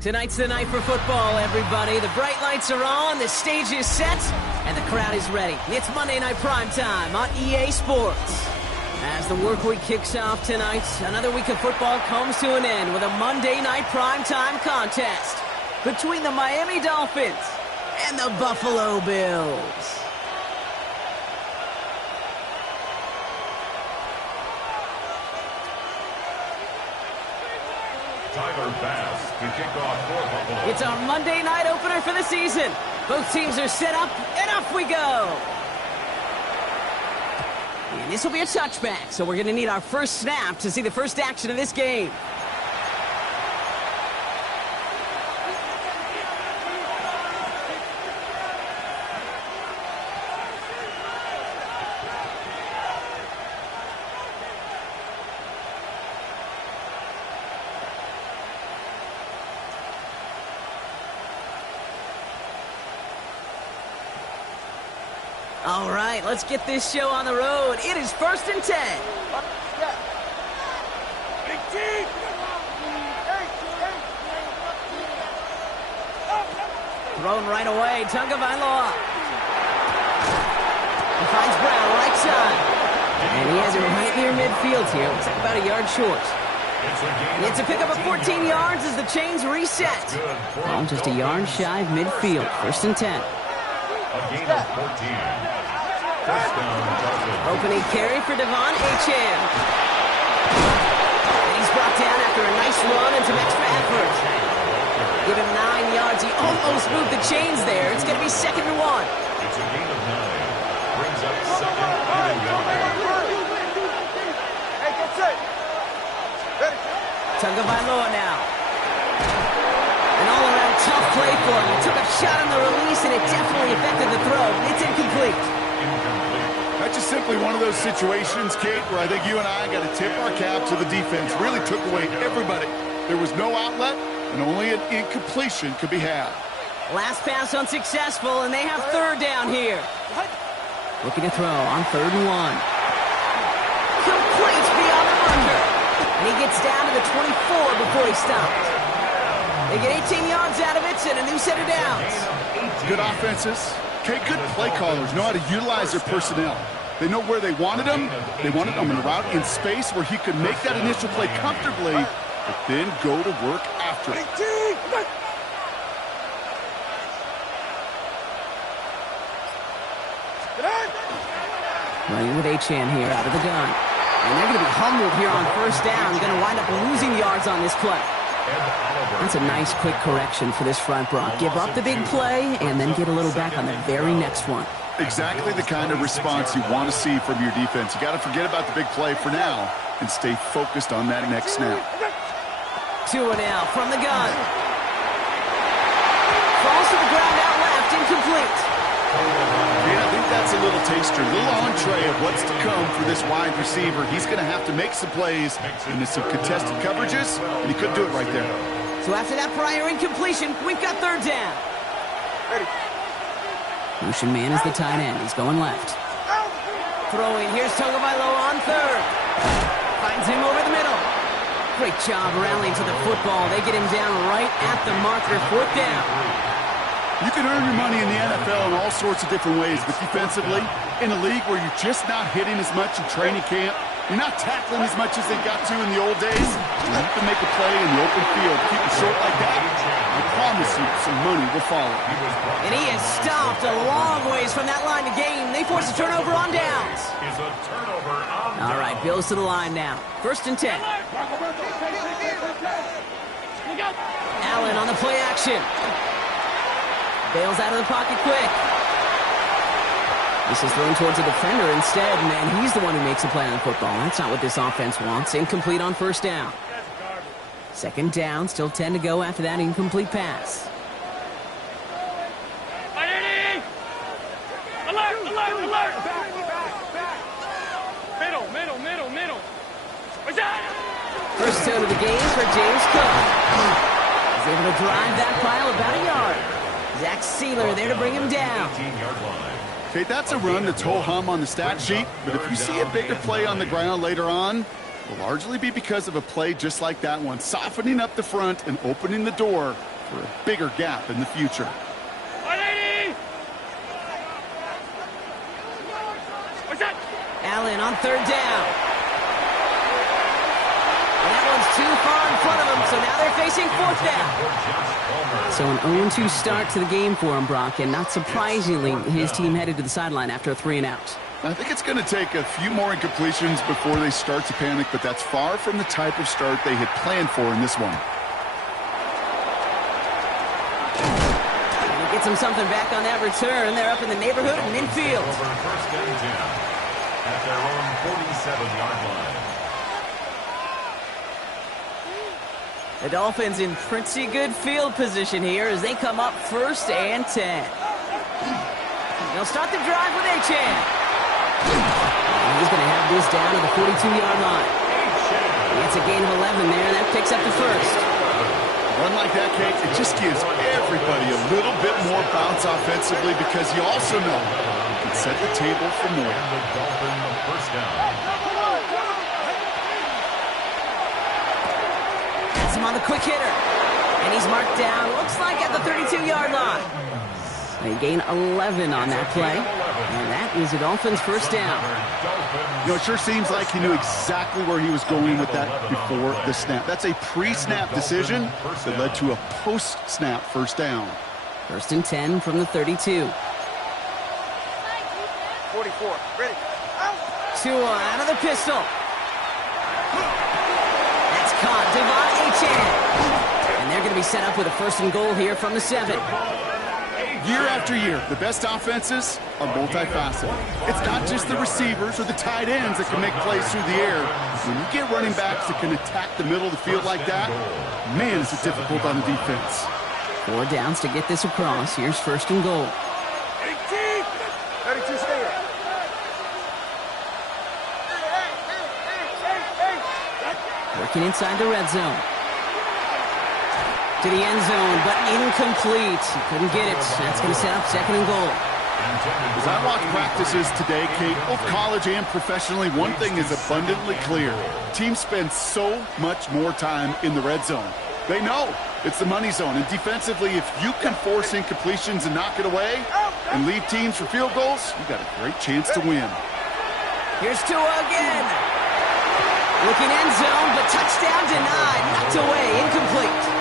Tonight's the night for football, everybody. The bright lights are on, the stage is set, and the crowd is ready. It's Monday Night Primetime on EA Sports. As the work week kicks off tonight, another week of football comes to an end with a Monday Night Primetime contest between the Miami Dolphins and the Buffalo Bills. Tyler Bass to kick off for Buffalo. It's our Monday night opener for the season. Both teams are set up, and off we go. And this will be a touchback, so we're going to need our first snap to see the first action of this game. All right, let's get this show on the road. It is 1st and 10. Thrown right away, Tagovailoa. He finds Brown right side. And he has it right near midfield here. Looks like about a yard short. It's a pickup of 14 yards as the chains reset. Well, just a yard shy of midfield. 1st and 10. A gain of 14. First down, opening carry for Devon Achane. And he's brought down after a nice run into extra effort. Give him 9 yards. He almost moved the chains there. It's going to be 2nd and 1. It's a gain of 9. Brings up 2nd and 1. Hey, get set. Ready. Tagovailoa now. An all-around tough play for him. He took a shot on the release, and it definitely affected the throw. It's incomplete. That's just simply one of those situations, Kate, where I think you and I got to tip our cap to the defense. Really took away everybody. There was no outlet, and only an incompletion could be had. Last pass unsuccessful, and they have 3rd down here. Looking to throw on 3rd and 1. Complete beyond the under. And he gets down to the 24 before he stopped. They get 18 yards out of it and a new set of downs. Good offenses. Okay, good play callers know how to utilize their personnel. They know where they wanted them. They wanted them in a route in space where he could make that initial play comfortably, but then go to work after it. Running with Achane here out of the gun. And they're going to be humbled here on 1st down. Going to wind up losing yards on this play. That's a nice quick correction for this front, Brock. Give up the big play and then get a little back on the very next one. Exactly the kind of response you want to see from your defense. You got to forget about the big play for now and stay focused on that next snap. 2 now from the gun. Falls to the ground out left, incomplete. Yeah, I think that's a little taster, a little entree of what's to come for this wide receiver. He's going to have to make some plays into some contested coverages, and he couldn't do it right there. So after that prior incompletion, we've got 3rd down. Ready. Motion man is the tight end. He's going left. Throwing. Here's Tagovailoa on 3rd. Finds him over the middle. Great job rallying to the football. They get him down right at the marker. 4th down. You can earn your money in the NFL in all sorts of different ways, but defensively, in a league where you're just not hitting as much in training camp, you're not tackling as much as they got to in the old days, you can make a play in the open field. Keep it short like that, I promise you some money will follow. And he is stopped a long ways from that line to gain. They force a turnover on downs. All right, Bills to the line now. 1st and 10. Allen on the play action. Bails out of the pocket quick. This is thrown towards a defender instead, and he's the one who makes a play on the football. That's not what this offense wants. Incomplete on 1st down. 2nd down, still 10 to go after that incomplete pass. Alert, alert, alert! Middle. What's that? First tone of the game for James Cook. He's able to drive that pile about a yard. Zach Sealer there to bring him down. Okay, that's a run that's ho-hum on the stat sheet, but if you see a bigger play on the ground later on, it will largely be because of a play just like that one, softening up the front and opening the door for a bigger gap in the future. Allen on third down. And that one's too far in front of him, so now they're facing fourth down. So an 0-2 start to the game for him, Brock, and not surprisingly, his team headed to the sideline after a 3-and-out. I think it's going to take a few more incompletions before they start to panic, but that's far from the type of start they had planned for in this one. And he gets him something back on that return. They're up in the neighborhood of midfield. First and 10 at their own 47-yard line. The Dolphins in pretty good field position here as they come up first and 10. They'll start the drive with Achane. He's going to have this down to the 42-yard line. It's a gain of 11 there, and that picks up the first. Run like that, Kate, it just gives everybody a little bit more bounce offensively because you also know you can set the table for more. And the Dolphins the first down. That's him on the quick hitter. And he's marked down, looks like at the 32-yard line. They gain 11 on that play. And that is the Dolphins' first down. You know, it sure seems like he knew exactly where he was going with that before the snap. That's a pre-snap decision that led to a post-snap first down. First and 10 from the 32. 44, ready. Tua out of the pistol. That's caught. Devon Achane. And they're going to be set up with a first and goal here from the 7. Year after year, the best offenses are multifaceted. It's not just the receivers or the tight ends that can make plays through the air. When you get running backs that can attack the middle of the field like that, man, is it difficult on the defense. 4 downs to get this across. Here's first and goal. 18, 32, stay there. Working inside the red zone. To the end zone, but incomplete. He couldn't get it. That's going to set up second and goal. As I watch practices today, Kate, both college and professionally, one thing is abundantly clear. Teams spend so much more time in the red zone. They know it's the money zone. And defensively, if you can force incompletions and knock it away and leave teams for field goals, you got a great chance to win. Here's Tua again. Looking end zone, but touchdown denied. Knocked away, incomplete.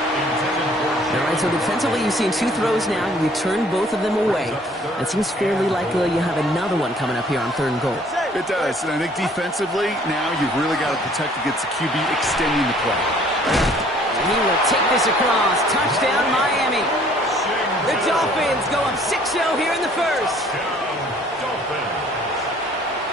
All right, so defensively, you've seen 2 throws now. You turned both of them away. It seems fairly likely you have another one coming up here on third and goal. It does, and I think defensively, now you've really got to protect against the QB extending the play. And he will take this across. Touchdown, Miami. The Dolphins go up 6-0 here in the first.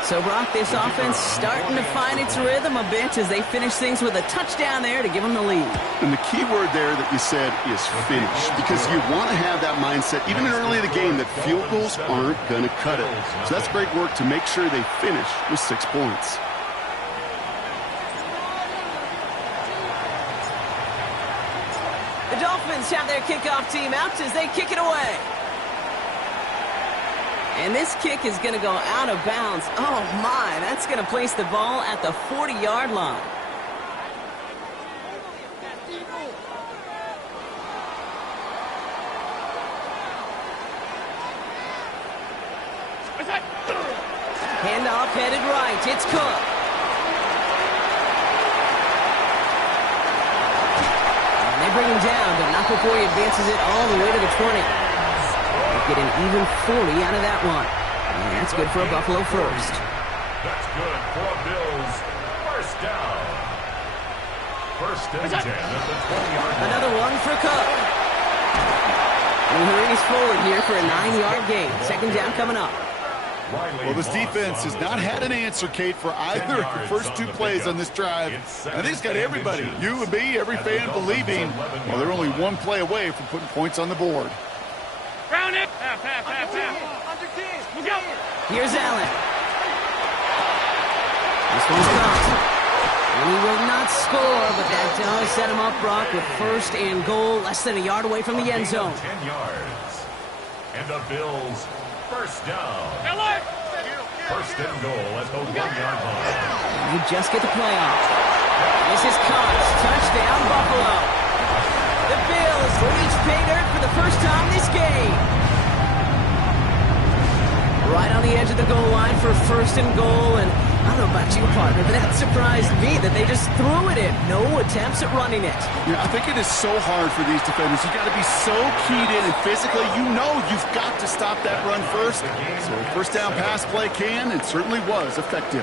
So, Brock, this offense starting to find its rhythm a bit as they finish things with a touchdown there to give them the lead. And the key word there that you said is finish, because you want to have that mindset, even early in the game, that field goals aren't going to cut it. So that's great work to make sure they finish with 6 points. The Dolphins have their kickoff team out as they kick it away. And this kick is going to go out of bounds. Oh, my. That's going to place the ball at the 40-yard line. Handoff headed right. It's Cook. And they bring him down, but not before he advances it all the way to the 20. Get an even 40 out of that one. And that's good for a Buffalo first. That's good for a Bills first down. First and 10 at the 20-yard line. Another one for Cook. And he hurries forward here for a 9-yard gain. Second down coming up. Well, this defense has not had an answer, Kate, for either of the first 2 plays on this drive. I think it's got everybody, you and me, every fan believing, well, they're only 1 play away from putting points on the board. Round it. Half. Under 10. Here's Allen. This one's caught. And he will not score, but that does set him up, Brock, with first and goal, less than a yard away from the end zone. 10 yards. And the Bills first down. First and goal at the 1-yard line. And you just get the play off. This is Cox. Touchdown, Buffalo. The Bills reach pay dirt for the first time this game. Right on the edge of the goal line for first and goal, and I don't know about you, partner, but that surprised me that they just threw it in. No attempts at running it. Yeah, I think it is so hard for these defenders. You got to be so keyed in, and physically, you know you've got to stop that run first. So a first down pass play can and certainly was effective.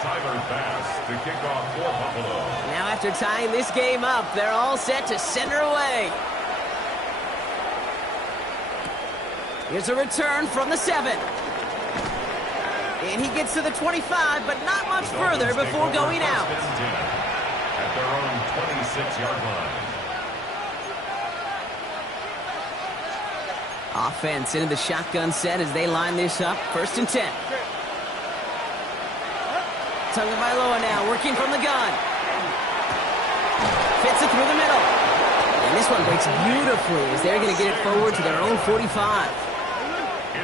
Tyler Bass to kick off for Buffalo. Now after tying this game up, they're all set to send her away. Here's a return from the 7. And he gets to the 25, but not much further before going out. At their own 26-yard line. Offense into the shotgun set as they line this up. First and 10. Tagovailoa now working from the gun. Fits it through the middle. And this one breaks beautifully as they're going to get it forward to their own 45.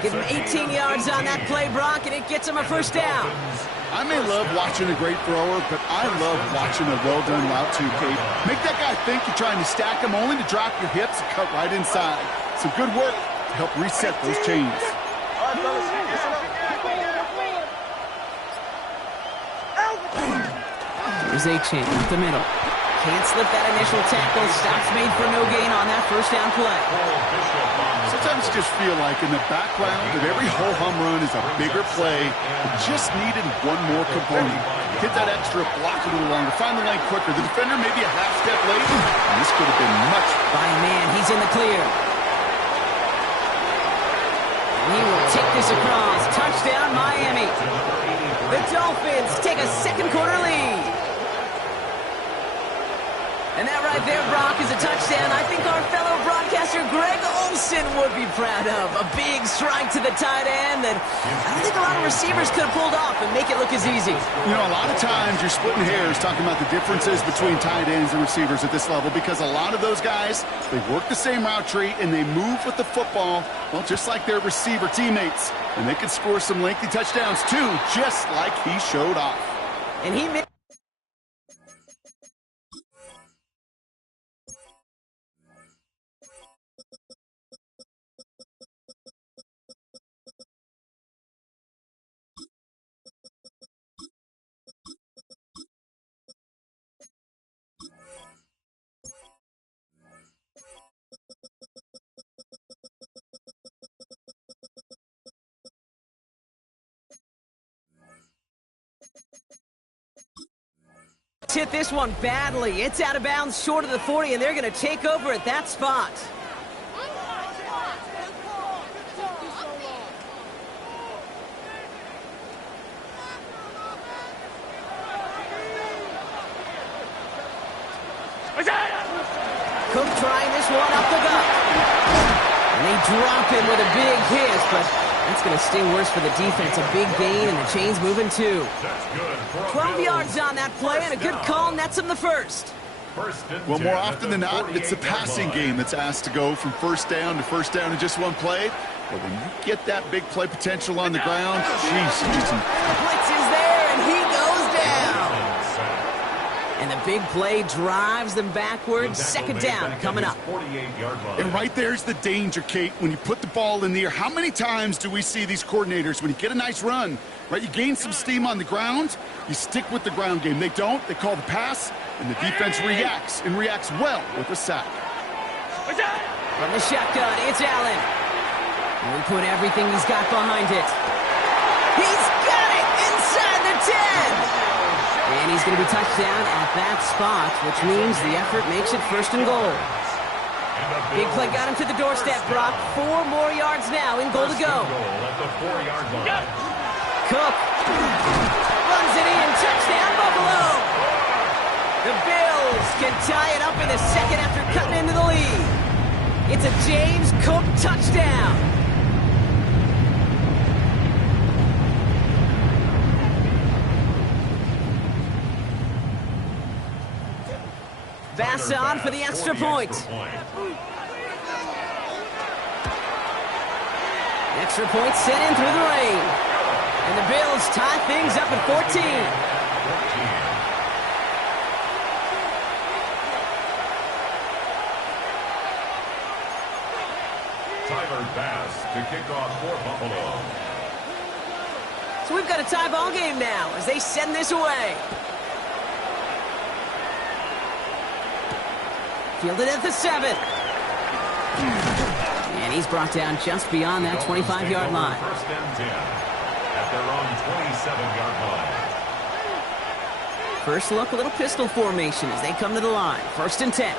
Give them 18 yards on that play, Brock, and it gets them a first down. I may love watching a great thrower, but I love watching a well-done route too, Kate. Make that guy think you're trying to stack him only to drop your hips and cut right inside. Some good work to help reset those chains. There's a chain up the middle. Can't slip that initial tackle. Stops made for no gain on that first down play. Sometimes you just feel like in the background of every ho-hum run is a bigger play. It just needed one more component. Hit that extra block a little longer. Find the lane quicker. The defender may be a half step late, and this could have been much. By man, he's in the clear. And he will take this across. Touchdown, Miami. The Dolphins take a second quarter lead. And that right there, Brock, is a touchdown I think our fellow broadcaster Greg Olsen would be proud of. A big strike to the tight end that I don't think a lot of receivers could have pulled off and make it look as easy. You know, a lot of times you're splitting hairs talking about the differences between tight ends and receivers at this level because a lot of those guys, they work the same route tree and they move with the football, well, just like their receiver teammates. And they can score some lengthy touchdowns too, just like he showed off. And he made hit this one badly. It's out of bounds short of the 40, and they're going to take over at that spot. Cook trying this one up the gut. And they drop him with a big hit, but that's going to sting worse for the defense. A big gain, and the chain's moving too. 12 yards on that play, and a good call nets him the first. Well, more often than not, it's the passing game that's asked to go from first down in just one play. But when you get that big play potential on the ground, jeez. Blitz is there, and he goes down. And the big play drives them backwards. Second down coming up. And right there's the danger, Kate. When you put the ball in the air, how many times do we see these coordinators, when you get a nice run, right, you gain some steam on the ground, you stick with the ground game. They don't. They call the pass, and the defense reacts, and reacts well with a sack. From the shotgun, it's Allen. And we put everything he's got behind it. He's got it inside the 10. And he's going to be touched down at that spot, which means the effort makes it first and goal. Big play got him to the doorstep, Brock. 4 more yards now in goal to go. Cook runs it in. Touchdown, Buffalo. The Bills can tie it up in the second after cutting into the lead. It's a James Cook touchdown. Bass on for the extra point. Extra point sent in through the rain. And the Bills tie things up at 14. Tyler Bass to kick off for Buffalo. So we've got a tie ball game now as they send this away. Fielded at the 7. And he's brought down just beyond that 25-yard line. First and 10 at their own 27-yard line. First look, a little pistol formation as they come to the line. First and 10.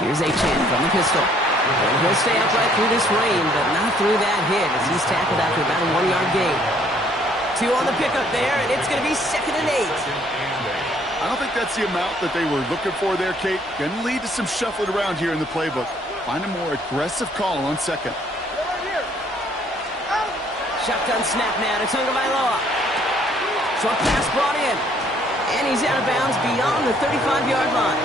Here's Achane from the pistol. And he'll stay upright through this rain, but not through that hit as he's tackled after about a 1-yard gain. 2 on the pickup there, and it's going to be 2nd and 8. I don't think that's the amount that they were looking for there, Kate. Going to lead to some shuffling around here in the playbook. Find a more aggressive call on 2nd. Shotgun snap now to Tagovailoa. Short pass brought in. And he's out of bounds beyond the 35-yard line.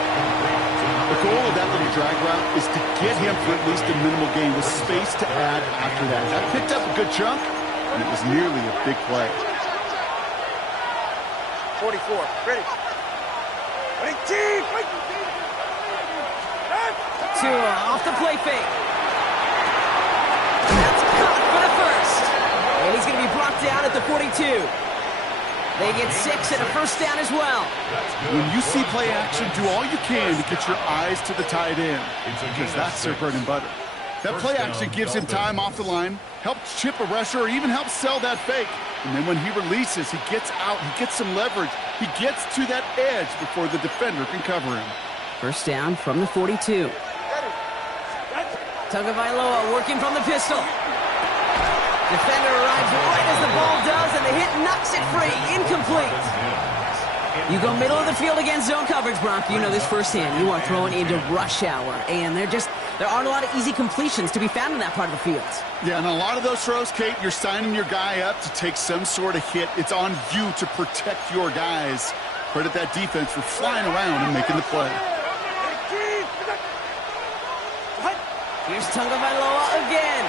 The goal of that little drag route is to get him for at least a minimal gain with space to add after that. That picked up a good chunk, and it was nearly a big play. 44, ready. Ready, team! Tua off the play fake. That's caught for the first. And he's going to be brought down at the 42. They get 6 and a first down as well. When you see play action, do all you can to get your eyes to the tight end, because that's their bread and butter. That play action gives him time off the line, helps chip a rusher, or even helps sell that fake. And then when he releases, he gets out, he gets some leverage. He ggets to that edge before the defender can cover him. First down from the 42. Tagovailoa working from the pistol. Defender arrives right as the ball does, and the hit knocks it free. Incomplete. You go middle of the field against zone coverage, Brock. You know this firsthand. You are throwing into rush hour, and there aren't a lot of easy completions to be found in that part of the field. Yeah, and a lot of those throws, Kate, you're signing your guy up to take some sort of hit. It's on you to protect your guys. Credit that defense for flying around and making the play. Here's Tagovailoa again.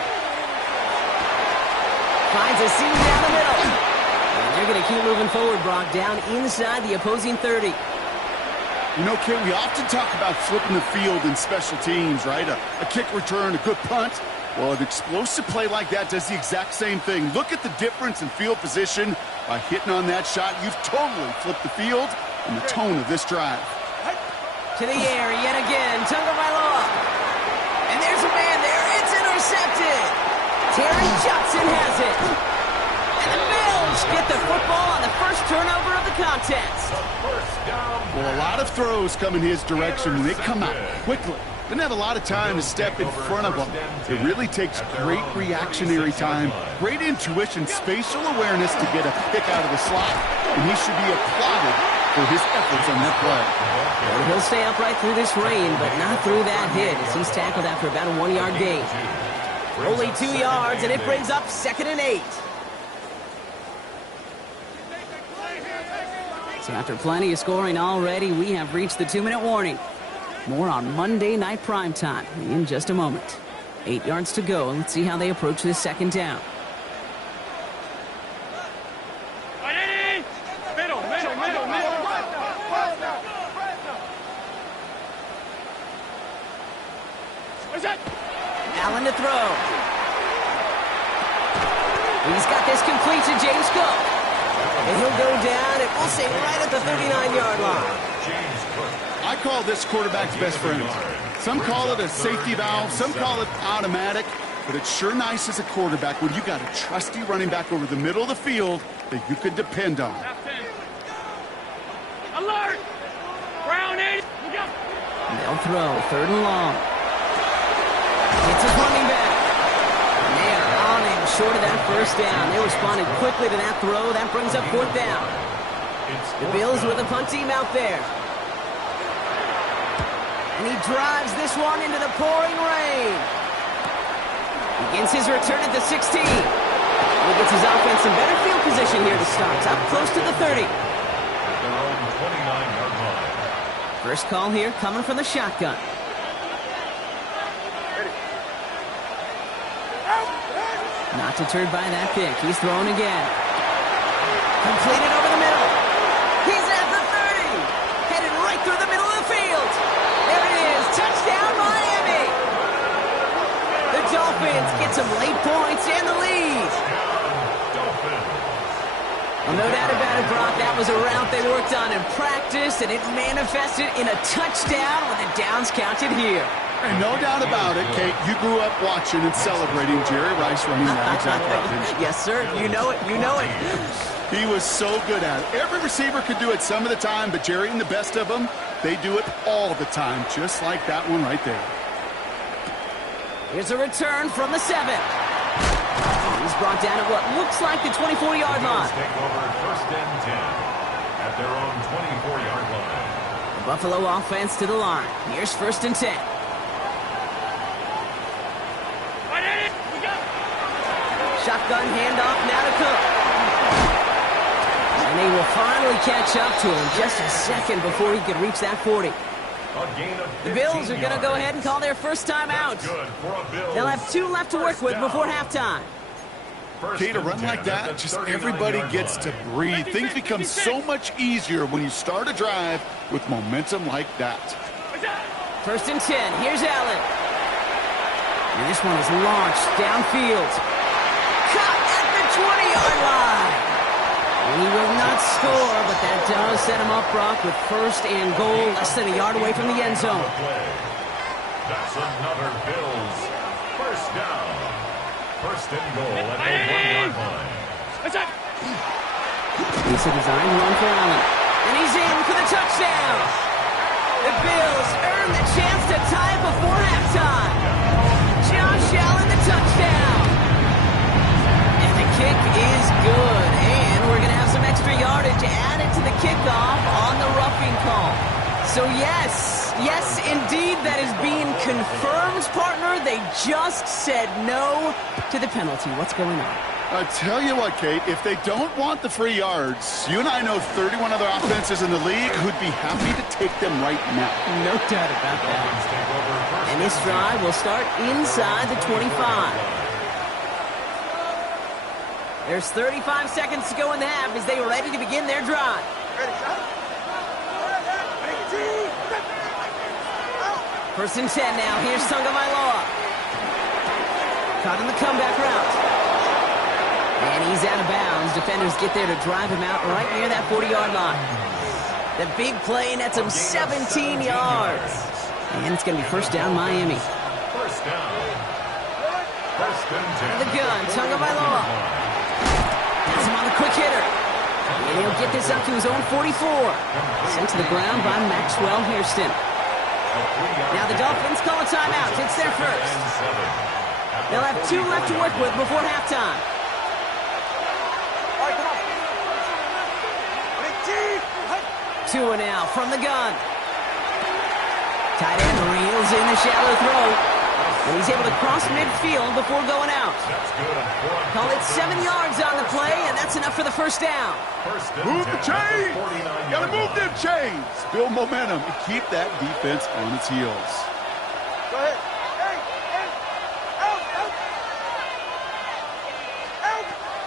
Finds a seam down the middle. And they're going to keep moving forward, Brock, down inside the opposing 30. You know, Kate, we often talk about flipping the field in special teams, right? A kick return, a good punt. Well, an explosive play like that does the exact same thing. Look at the difference in field position. By hitting on that shot, you've totally flipped the field and the tone of this drive. To the air yet again, Tagovailoa. And there's a man there. It's intercepted. Terry Johnson has it. And the Bills get the football on the first turnover of the contest. Well, a lot of throws come in his direction, and they come out quickly. Didn't have a lot of time to step in front of him. It really takes great reactionary time, great intuition, spatial awareness to get a pick out of the slot, and he should be applauded for his efforts on that play. Well, he'll stay upright through this rain, but not through that hit as he's tackled after about a 1-yard gain. Only 2 yards, and it brings up 2nd and 8. So after plenty of scoring already, we have reached the 2-minute warning. More on Monday Night Primetime in just a moment. 8 yards to go, and let's see how they approach this 2nd down. Allen to throw. He's got this complete to James Cook. And he'll go down, and we'll say right at the 39-yard line. I call this quarterback's best friend. Some call it a safety valve, some call it automatic, but it's sure nice as a quarterback when you got a trusty running back over the middle of the field that you can depend on. Alert! Ground in! They'll throw 3rd and long. It's his running back. And they are on him short of that first down. They responded quickly to that throw. That brings up 4th down. The Bills with a punt team out there. And he drives this one into the pouring rain. Begins his return at the 16. He gets his offense in better field position here to start. Up close to the 30. At their own 29-yard line. First call here coming from the shotgun. Not deterred by that pick. He's throwing again. Completed over the middle. He's at the 30. Headed right through the middle of the field. There it is. Touchdown, Miami. The Dolphins get some late points and the lead. Well, no doubt about it, Brock. That was a route they worked on in practice, and it manifested in a touchdown when the downs counted here. And no doubt about it, Kate, you grew up watching and celebrating Jerry Rice running that exact route, didn't you? Yes, sir. You know it. You know it. He was so good at it. Every receiver could do it some of the time, but Jerry and the best of them, they do it all the time, just like that one right there. Here's a return from the 7. He's brought down at what looks like the 24-yard line. Take over first and 10 at their own 24-yard line. The Buffalo offense to the line. Here's first and 10. Shotgun handoff now to Cook. And they will finally catch up to him just a second before he could reach that 40. A gain of 15 The Bills are going to go yards. ahead and call their first time out. That's good for a Bills. They'll have 2 left to work with First before down. halftime. First Kate, a and run 10 like at that, the just 39-yard everybody gets line. to breathe. Things become so much easier when you start a drive with momentum like that. First and 10. Here's Allen. And this one is launched downfield. Caught at the 20-yard line. And he will not score, but that does set him up, Brock, with first and goal, less than a yard away from the end zone. That's another Bills first down. First and goal at the 1-yard line. It's a designed run for Allen. And he's in for the touchdown. The Bills earn the chance to tie before halftime. Josh Allen, the touchdown. And the kick is good. And we're going to have some extra yardage added to the kickoff on the roughing call. So yes, indeed, that is being confirmed, partner. They just said no to the penalty. What's going on? I tell you what, Kate, if they don't want the free yards, you and I know 31 other offenses in the league who'd be happy to take them right now. No doubt about that. Take over first And this drive will start inside the 25. There's 35 seconds to go in the half as they are ready to begin their drive. First and 10 now. Here's Tagovailoa. Caught in the comeback route. And he's out of bounds. Defenders get there to drive him out right near that 40-yard line. The big play nets him 17 yards. And it's going to be first down Miami. First down. First and 10. The gun, Tagovailoa. Gets him on the quick hitter. And he'll get this up to his own 44. Sent to the ground by Maxwell Hairston. Now the Dolphins call a timeout. It's their first. They'll have 2 left to work with before halftime. Two and out from the gun. Tight end reels in the shallow throw. And he's able to cross midfield before going out. Call it 7 yards on the play, and that's enough for the first down. Move the chains! Gotta move them chains! Build momentum and keep that defense on its heels. Go ahead.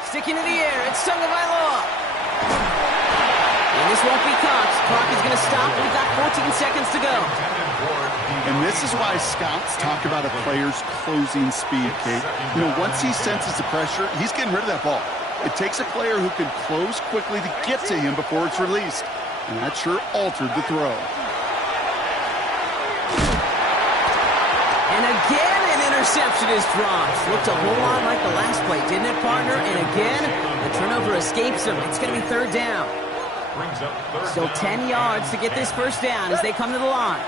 Sticking to the air, it's Tagovailoa. And this won't be caught. Clock is going to stop. We've got 14 seconds to go. And this is why scouts talk about a player's closing speed, Kate. You know, once he senses the pressure, he's getting rid of that ball. It takes a player who can close quickly to get to him before it's released. And that sure altered the throw. And again, an interception is dropped. Looked a whole lot like the last play, didn't it, partner? And again, the turnover escapes him. It's going to be third down. Still 10 yards to get this first down as they come to the line.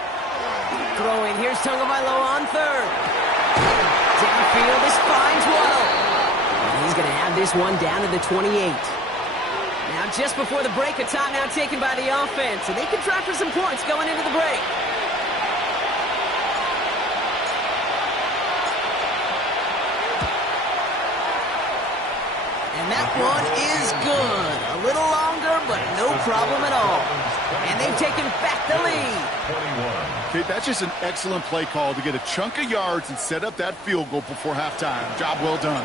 Throwing, here's Tagovailoa on third. Downfield, this finds Waddle. And he's going to have this one down to the 28. Now, just before the break, a timeout taken by the offense. And they can try for some points going into the break. And that one is good. A little longer, but no problem at all. And they've taken back the lead. Okay, that's just an excellent play call to get a chunk of yards and set up that field goal before halftime. Job well done.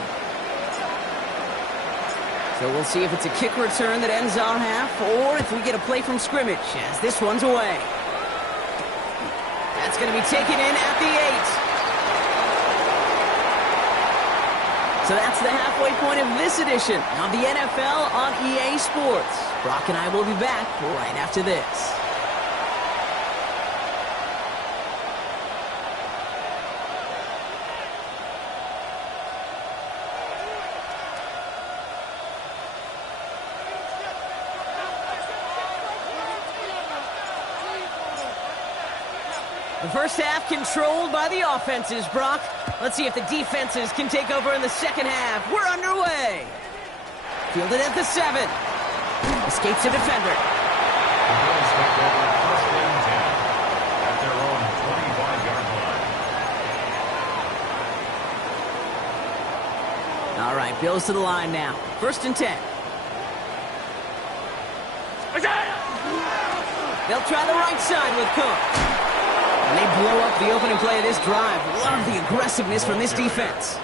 So we'll see if it's a kick return that ends our half or if we get a play from scrimmage as this one's away. That's going to be taken in at the 8. So that's the halfway point of this edition of the NFL on EA Sports. Brock and I will be back right after this. The first half controlled by the offenses, Brock. Let's see if the defenses can take over in the second half. We're underway. Fielded at the 7. Escapes a defender. The Bills take over first and 10 at their own 25-yard line. All right, Bills to the line now. First and 10. They'll try the right side with Cook. And they blow up the opening play of this drive. Love the aggressiveness from this defense.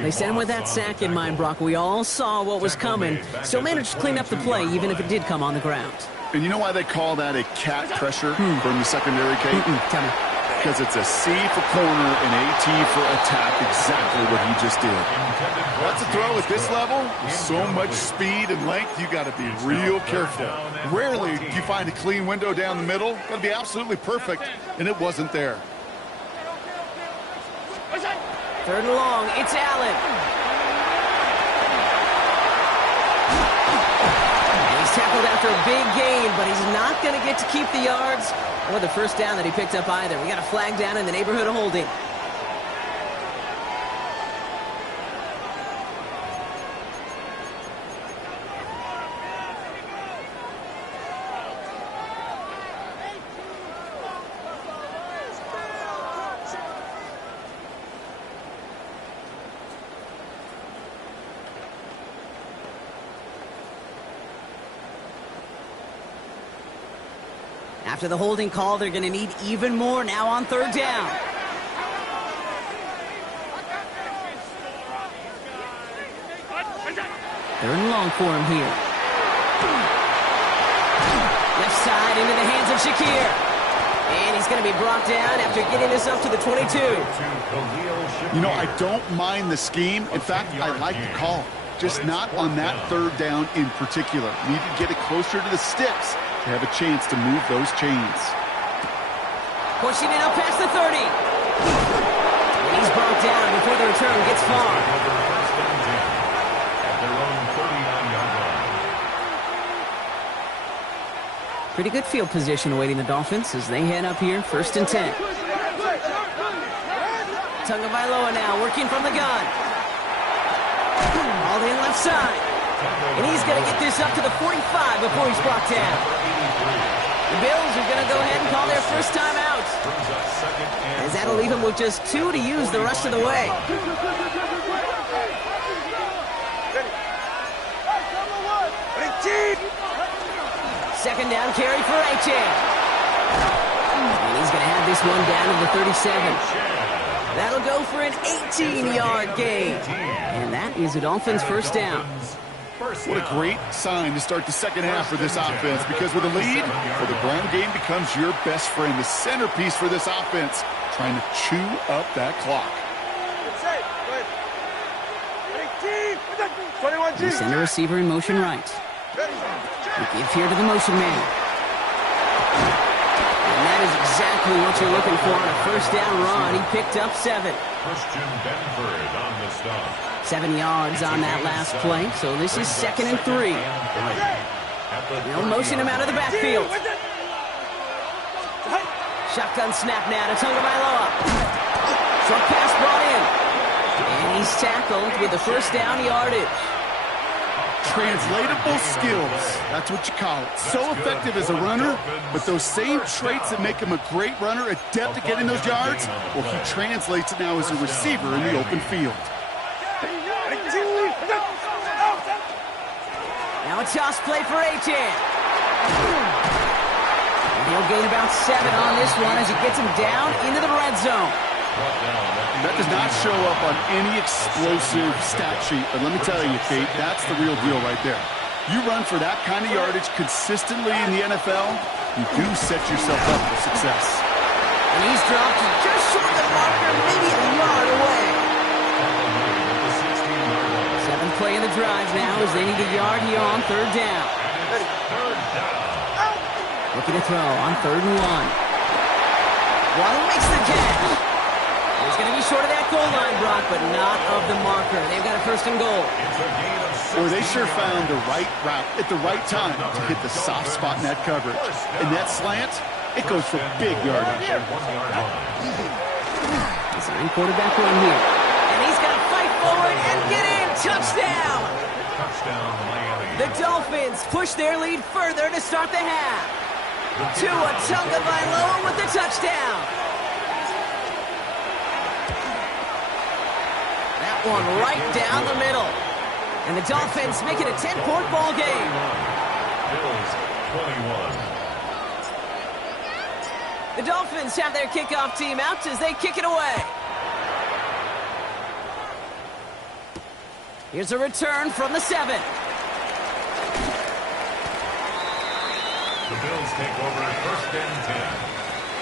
They sent him with that sack in mind, Brock. We all saw what was coming. Still managed to clean up the play, even if it did come on the ground. And you know why they call that a cat pressure from the secondary, Kate? Tell me. Because it's a C for corner and a T for attack, exactly what he just did. That's a throw at this level. With so much speed and length, you got to be real careful. Rarely do you find a clean window down the middle. Got to be absolutely perfect, and it wasn't there. Third and long, it's Allen. And he's tackled after a big gain, but he's not going to get to keep the yards or the first down that he picked up either. We got a flag down in the neighborhood of holding. After the holding call, they're going to need even more now on third down. Third and long for him here. Left side into the hands of Shakir. And he's going to be brought down after getting this up to the 22. You know, I don't mind the scheme. In fact, I like the call. Just not on that third down in particular. Need to get it closer to the sticks to have a chance to move those chains. Pushing it up past the 30. And he's brought down before the return gets far. First and 10 at their own 39-yard line. Pretty good field position awaiting the Dolphins as they head up here, first and 10. Tagovailoa now working from the gun. All in left side. And he's going to get this up to the 45 before he's brought down. The Bills are going to go ahead and call their first time out. As that'll leave him with just 2 to use the rest of the way. Second down carry for Achane. And he's going to have this one down to the 37. That'll go for an 18-yard gain. And that is a Dolphins first down. What a great sign to start the second half for this offense, because with a lead, the ground game becomes your best friend, the centerpiece for this offense, trying to chew up that clock. The center receiver in motion right. We give here to the motion man. And that is exactly what you're looking for on a first down run. He picked up 7. Christian Benford on the stop. 7 yards on that last play, so this is second and 3. They'll motion him out of the backfield. Shotgun snap now to Tagovailoa. Short pass brought in. And he's tackled with the first down yardage. Translatable skills, that's what you call it. So effective as a runner, but those same traits that make him a great runner, adept at getting those yards, well, he translates it now as a receiver in the open field. Now a toss play for Achane. He'll gain about 7 on this one as he gets him down into the red zone. That does not show up on any explosive stat sheet, but let me tell you, Kate, that's the real deal right there. You run for that kind of yardage consistently in the NFL, you do set yourself up for success. And he's dropped just short of the marker, maybe a yard away. 7th play of the drive now as they need a yard here on 3rd down. Looking to throw on 3rd and 1. Waddle makes the catch. He's going to be short of that goal line, Brock, but not of the marker. They've got a 1st and goal. Or they sure found the right route at the right time to hit the soft spot in that coverage. And that slant, it goes for big yardage. Design quarterback run here. And he's got to fight forward and get in. Touchdown! Touchdown, Miami. The Dolphins push their lead further to start the half. Tua Tagovailoa with the touchdown. That one right down the middle. And the Dolphins make it a 10-point ball game. Bills 21. The Dolphins have their kickoff team out as they kick it away. Here's a return from the 7. The Bills take over at 1st and 10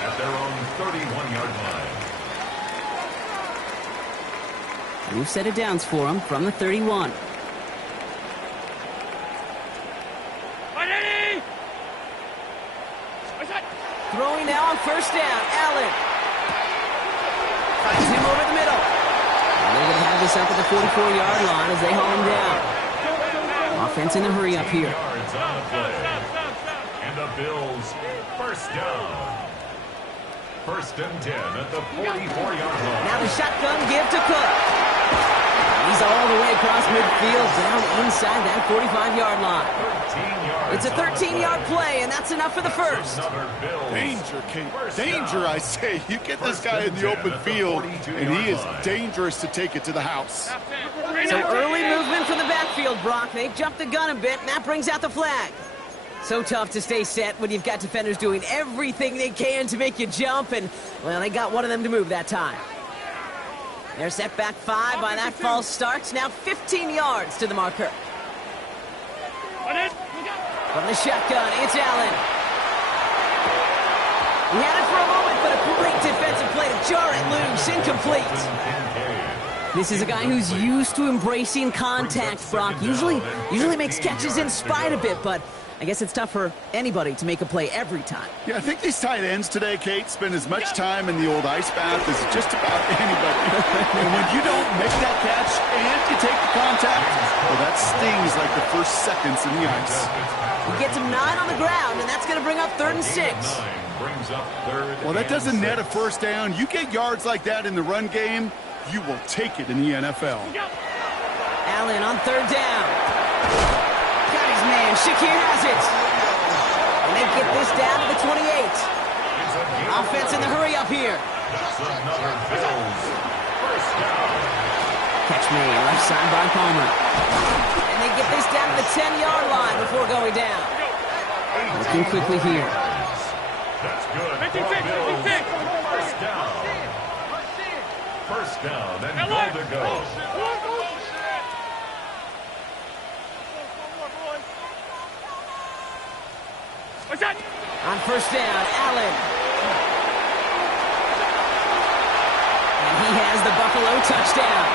at their own 31-yard line. A new set of downs for them from the 31. Throwing now on 1st down. Allen finds him over the middle. And they're going to have this up at the 44-yard line as they haul him down. Offense in a hurry up here. Yards on the play. And the Bills 1st down. 1st and 10 at the 44-yard line. Now the shotgun give to Cook. He's all the way across midfield, down inside that 45-yard line. 13 yards. It's a 13-yard play, and that's enough for the 1st. Danger, Kate. Danger, I say. You get this guy in the open field, and he is dangerous to take it to the house. So early movement from the backfield, Brock. They jumped the gun a bit, and that brings out the flag. So tough to stay set when you've got defenders doing everything they can to make you jump, and, well, they got one of them to move that time. They're set back 5 by that false start. Now 15 yards to the marker. From the shotgun, it's Allen. He had it for a moment, but a great defensive play to jar it loose. Incomplete. This is a guy who's used to embracing contact, Brock. Usually makes catches in spite of it, but I guess it's tough for anybody to make a play every time. Yeah, I think these tight ends today, Kate, spend as much time in the old ice bath as just about anybody. And when you don't make that catch and you take the contact, well, that stings like the first seconds in the ice. He gets him 9 on the ground, and that's going to bring up 3rd and 6. Well, that doesn't net a 1st down. You get yards like that in the run game, you will take it in the NFL. Allen on 3rd down. Man, Shakir has it. And they get this down to the 28. Offense in the hurry up here. Catch made, left side by Palmer. And they get this down to the 10-yard line before going down. Looking quickly here. That's good. 1st down. 1st down and goal to go. On 1st down, Allen. And he has the Buffalo touchdown.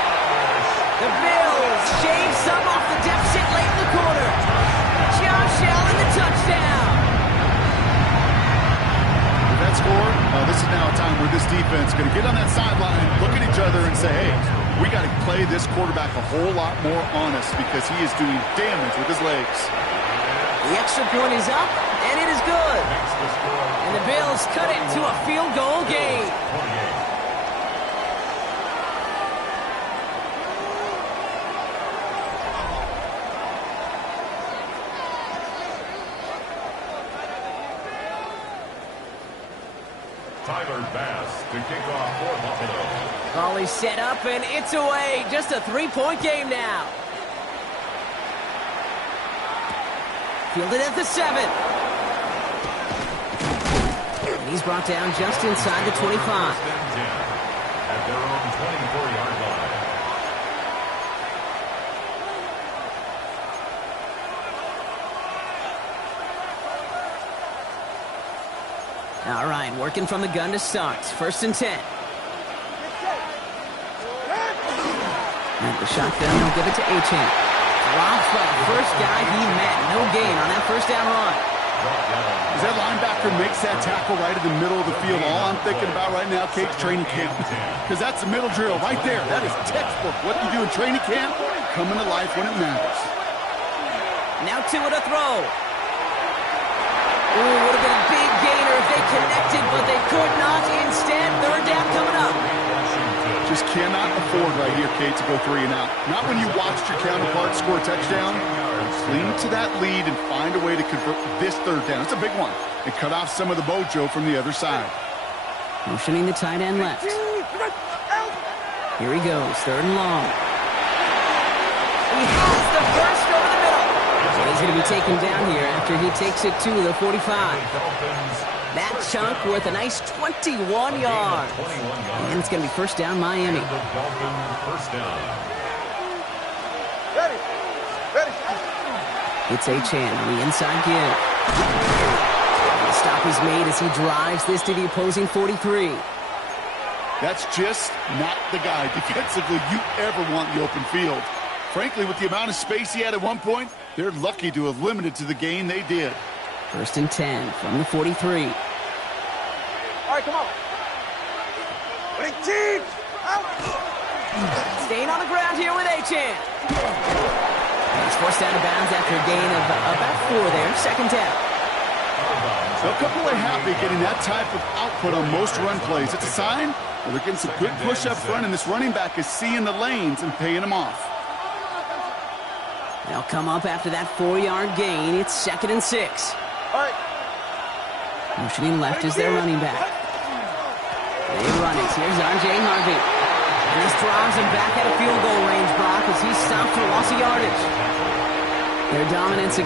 The Bills shave some off the deficit late in the quarter. Josh Allen, the touchdown. With that score, this is now a time where this defense is going to get on that sideline, look at each other and say, hey, we got to play this quarterback a whole lot more honest because he is doing damage with his legs. The extra point is up, and it is good. And the Bills cut it to a field goal game. Tyler Bass to kick off for Buffalo. Volley set up, and it's away. Just a 3-point game now. Fielded at the 7. And he's brought down just inside the 25. At their own 24-yard line. All right, working from the gun to start. 1st and 10. And the shotgun, he'll give it to Achane. Drops by the first guy he met. No gain on that first down run. As that linebacker makes that tackle right in the middle of the field, all I'm thinking about right now, Kate, training camp. Because that's a middle drill right there. That is textbook. What you do in training camp, coming to life when it matters. Now Tua to throw. Ooh, would have been a big gainer if they connected, but they could not. Instead, 3rd down coming up. Just cannot afford right here, Kate, to go 3 and out. Not when you watched your counterpart score a touchdown. Cling to that lead and find a way to convert this 3rd down. It's a big one. And cut off some of the mojo from the other side. Motioning the tight end left. Here he goes, 3rd and long. He has the first over the middle. And he's going to be taken down here after he takes it to the 45. That chunk worth a nice 21 yards. And it's going to be 1st down Miami. It's Achane on the inside give. The stop is made as he drives this to the opposing 43. That's just not the guy defensively you ever want in the open field. Frankly, with the amount of space he had at one point, they're lucky to have limited to the gain they did. 1st and 10 from the 43. All right, come on. Winning team! Out! Staying on the ground here with Achane. He's forced out of bounds after a gain of about 4 there. 2nd down. They'll come away happy getting that type of output on most run plays. It's a sign that they're getting some good push up front, and this running back is seeing the lanes and paying them off. They'll come up after that 4-yard gain. It's 2nd and 6. All right. Motioning left is their running back. They run it. Here's R.J. Harvey. And this drives him back out of field goal range, Brock, as he's stopped for loss of yardage. Their dominance.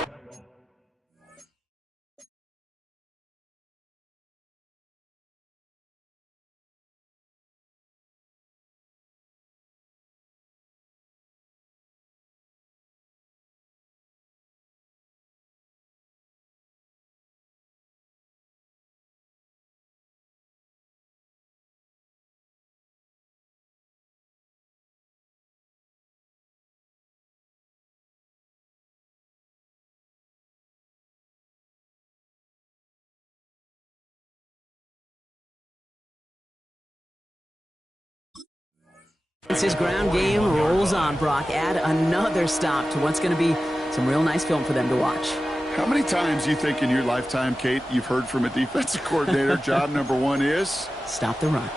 His ground game rolls on, Brock. Add another stop to what's going to be some real nice film for them to watch. How many times do you think in your lifetime, Kate, you've heard from a defensive coordinator, job number 1 is? Stop the run.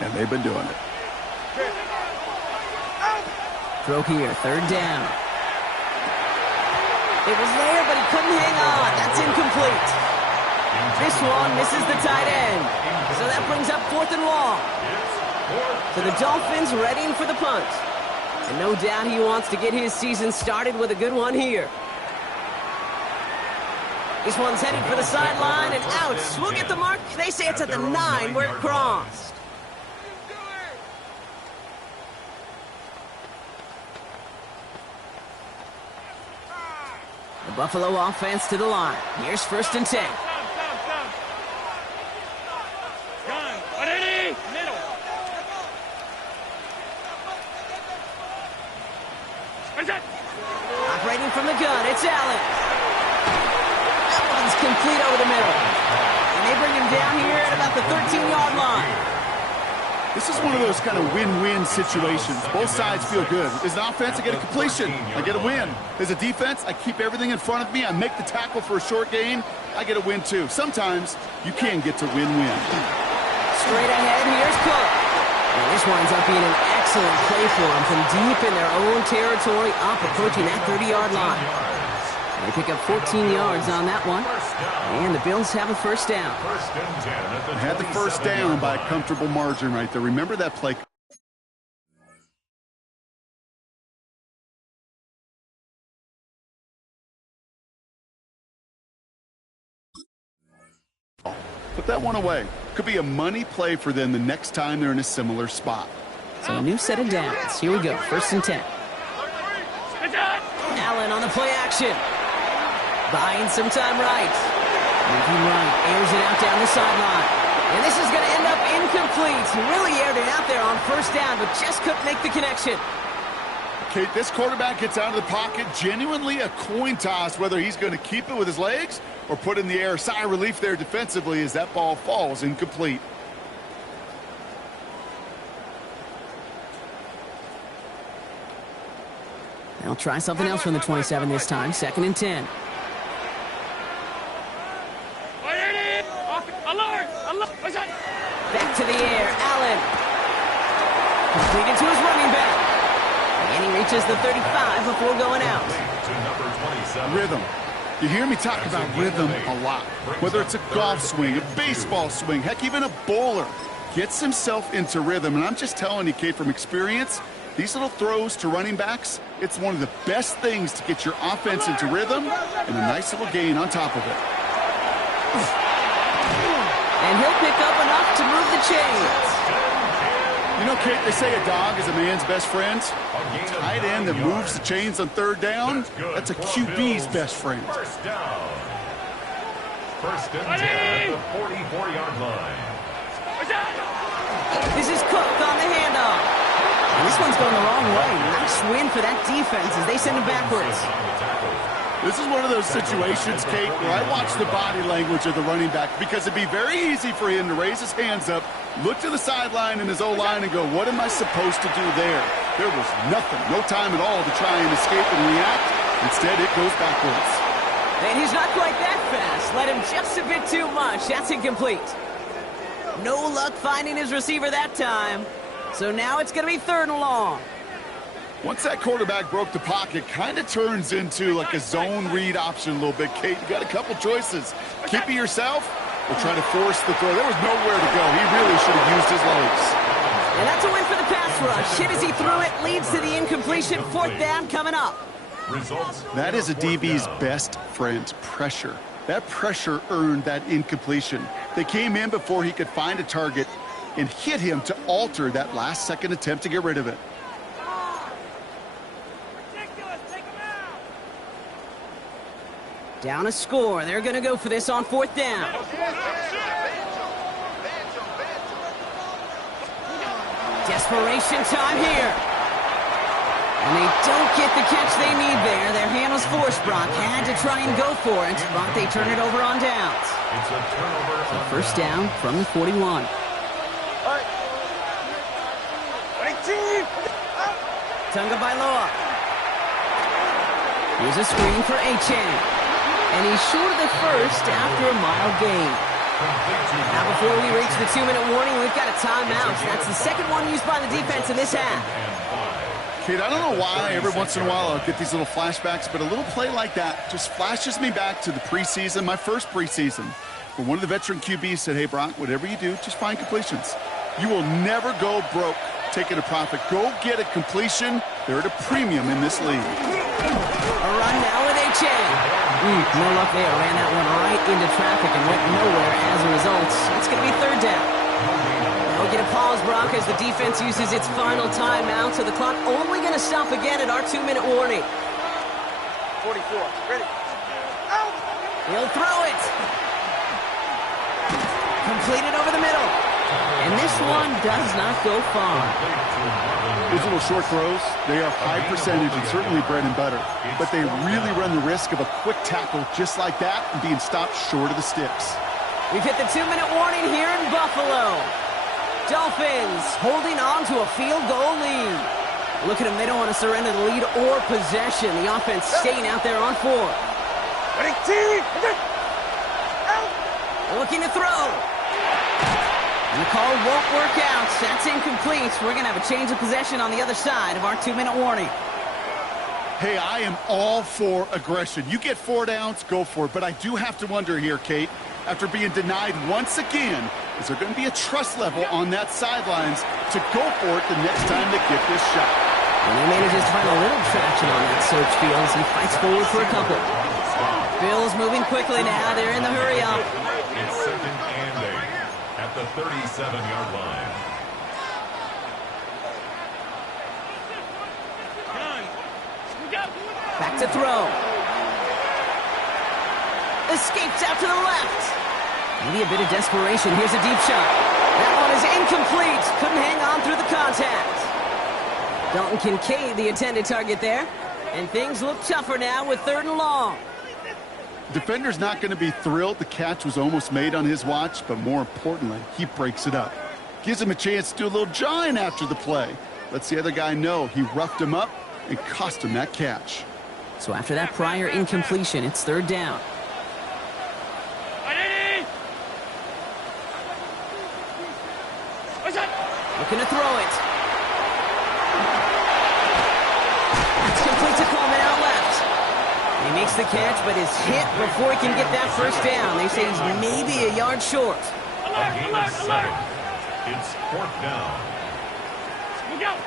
And they've been doing it. Throw here, 3rd down. It was there, but he couldn't hang on. That's incomplete. This one misses the tight end. So that brings up 4th and long. So the Dolphins readying for the punt. And no doubt he wants to get his season started with a good one here. This one's headed for the sideline and out. We'll get the mark. They say it's at the 9 where it crossed. The Buffalo offense to the line. Here's 1st and 10. Operating from the gun, it's Allen. That one's complete over the middle. And they bring him down here at about the 13-yard line. This is one of those kind of win-win situations. Both sides feel good. As an offense, I get a completion. I get a win. As a defense, I keep everything in front of me. I make the tackle for a short gain. I get a win, too. Sometimes you can get to win-win. Straight ahead, here's Cook. And this winds up being an excellent play for them from deep in their own territory, up approaching that 30-yard line. They pick up 14 yards on that one, and the Bills have a 1st down. Had the 1st down by a comfortable margin right there. Remember that play Put that one away. Could be a money play for them the next time they're in a similar spot. So a new set of downs. Here we go, 1st and 10. Allen on the play action. Buying some time right. Moving right, airs it out down the sideline. And this is going to end up incomplete. He really aired it out there on 1st down, but just couldn't make the connection. Okay, this quarterback gets out of the pocket. Genuinely a coin toss whether he's going to keep it with his legs or put it in the air. Sigh of relief there defensively as that ball falls incomplete. They'll try something else from the 27 this time. 2nd and 10. Back to the air, Allen. Completed to his running back. And he reaches the 35 before going out. Rhythm. You hear me talk about rhythm a lot. Whether it's a golf swing, a baseball swing, heck, even a bowler gets himself into rhythm. And I'm just telling you, Kate, from experience, these little throws to running backs, it's one of the best things to get your offense into rhythm and a nice little gain on top of it. And he'll pick up enough to move the chains. You know, Kate, they say a dog is a man's best friend. Tight end that moves the chains on 3rd down, that's a QB's best friend. 1st down. 1st and 10 at the 44-yard line. This is Cook on the handoff. And this one's going the wrong way. Nice win for that defense as they send him backwards. This is one of those situations, Kate, where I watch the body language of the running back because it'd be very easy for him to raise his hands up, look to the sideline in his O-line and go, what am I supposed to do there? There was nothing, no time at all to try and escape and react. Instead, it goes backwards. And he's not quite that fast. Let him just a bit too much. That's incomplete. No luck finding his receiver that time. So now it's going to be 3rd and long. Once that quarterback broke the pocket, kind of turns into like a zone read option a little bit. Kate, you got a couple choices. Keep it yourself or try to force the throw. There was nowhere to go. He really should have used his legs. And that's a win for the pass rush. Hit as he threw it, leads to the incompletion. 4th down coming up. That is a DB's best friend, pressure. That pressure earned that incompletion. They came in before he could find a target and hit him to alter that last-second attempt to get rid of it. Down a score. They're going to go for this on 4th down. Desperation time here. And they don't get the catch they need there. Their hand was forced. Brock had to try and go for it, but they turn it over on downs. It's a turnover. So 1st down from the 41. Tunga Bailoa. Here's a screen for Achane. And he's short of the 1st after a mile gain. Now before we reach the 2-minute warning, we've got a timeout. That's the 2nd one used by the defense in this half. Kate, I don't know why every once in a while I'll get these little flashbacks, but a little play like that just flashes me back to the preseason, my first preseason, where one of the veteran QBs said, hey, Brock, whatever you do, just find completions. You will never go broke taking a profit. Go get a completion. They're at a premium in this league. A run now with Achane. No luck there. Ran that one right into traffic and went nowhere as a result. It's going to be 3rd down. We'll get a pause, Brock, as the defense uses its final timeout. So the clock only going to stop again at our 2-minute warning. 44. Ready. Out. He'll throw it. Completed over the middle. And this one does not go far. These little short throws, they are high percentage and certainly bread and butter. But they really run the risk of a quick tackle just like that and being stopped short of the sticks. We've hit the 2-minute warning here in Buffalo. Dolphins holding on to a field goal lead. Look at them. They don't want to surrender the lead or possession. The offense staying out there on 4. Ready, team. Out. Looking to throw. And the call won't work out. That's incomplete. We're going to have a change of possession on the other side of our 2-minute warning. Hey, I am all for aggression. You get 4 downs, go for it. But I do have to wonder here, Kate, after being denied once again, is there going to be a trust level on that sidelines to go for it the next time they get this shot? And he manages to find a little traction on that search field as he fights forward for a couple. Bills moving quickly now. They're in the hurry up. It's 2nd and 8. 7-yard line. Back to throw. Escapes out to the left. Maybe a bit of desperation. Here's a deep shot. That one is incomplete. Couldn't hang on through the contact. Dalton Kincaid, the intended target there. And things look tougher now with 3rd and long. Defender's not going to be thrilled the catch was almost made on his watch, but more importantly, he breaks it up. Gives him a chance to do a little jawing after the play. Lets the other guy know he roughed him up and cost him that catch. So after that prior incompletion, it's 3rd down. Looking to throw it. It's complete to Coleman out left. He makes the catch, but is hit before he can get that 1st down. They say he's maybe a yard short. A gain of 7. It's 4th down. They'll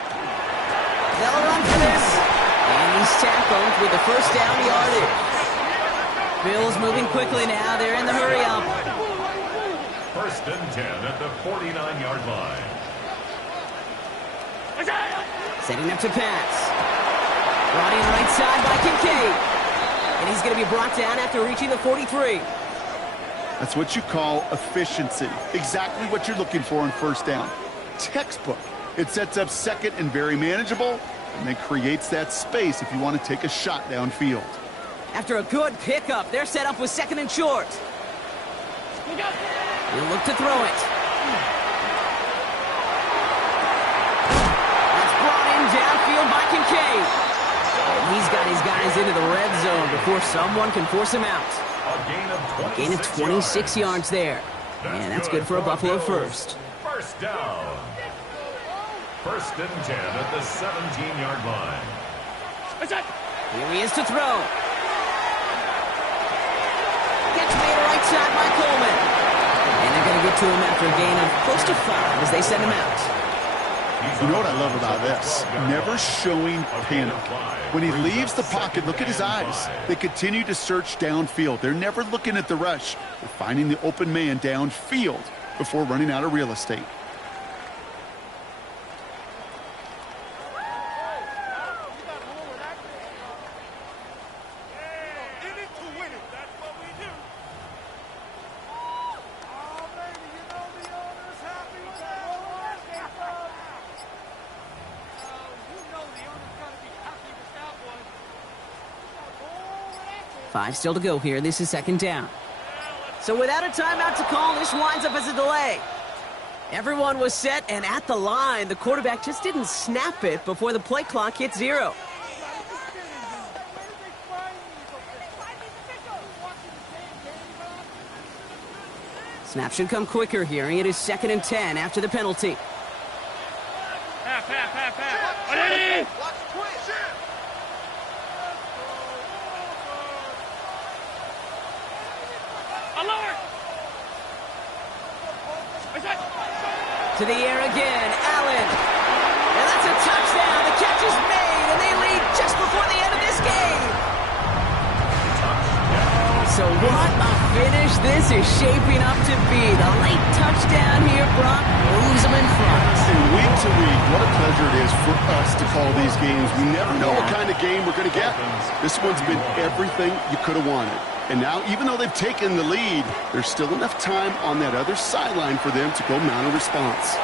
run for this. And he's tackled with the 1st down yardage. Bills moving quickly now. They're in the hurry up. 1st and 10 at the 49-yard line. Setting up to pass. Brought in right side by Kincaid. And he's going to be brought down after reaching the 43. That's what you call efficiency. Exactly what you're looking for on 1st down. Textbook. It sets up 2nd and very manageable, and then creates that space if you want to take a shot downfield. After a good pickup, they're set up with 2nd and short. He'll look to throw it. That's brought in downfield by Kincaid. And he's got his guys into the red zone before someone can force him out. A gain of 26 yards there. And that's good for a Buffalo first. 1st down. 1st and 10 at the 17-yard line. Here he is to throw. Catch made right side by Coleman. And they're going to get to him after a gain of close to 5 as they send him out. You know what I love about this? Never showing panic. When he leaves the pocket, look at his eyes. They continue to search downfield. They're never looking at the rush. They're finding the open man downfield before running out of real estate. Five still to go here. This is 2nd down. So without a timeout to call, this winds up as a delay. Everyone was set and at the line. The quarterback just didn't snap it before the play clock hit 0. Snap should come quicker here. It is 2nd and 10 after the penalty. To the air again, Allen. And that's a touchdown. The catch is made, and they lead just before the end of this game. So what a finish this is shaping up to be. The late touchdown here, Brock, moves them in front. And week to week, what a pleasure it is for us to call these games. We never know what kind of game we're going to get. This one's been everything you could have wanted. And now, even though they've taken the lead, there's still enough time on that other sideline for them to go mount a response.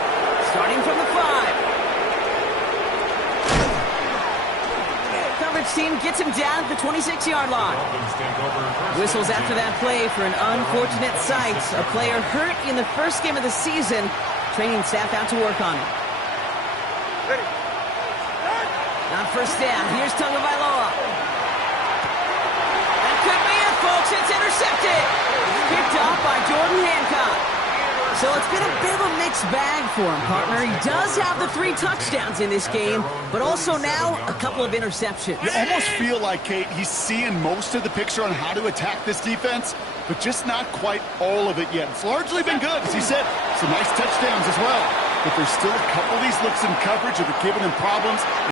Starting from the 5. Coverage team gets him down at the 26-yard line. Whistles after that play for an unfortunate sight. A player hurt in the first game of the season. Training staff out to work on it. On 1st down, here's Tagovailoa. Folks, it's intercepted. Picked off by Jordan Hancock. So it's been a bit of a mixed bag for him, partner. He does have the 3 touchdowns in this game, but also now a couple of interceptions. You almost feel like, Kate, he's seeing most of the picture on how to attack this defense, but just not quite all of it yet. It's largely been good, as he said. Some nice touchdowns as well. But there's still a couple of these looks in coverage that are giving him problems.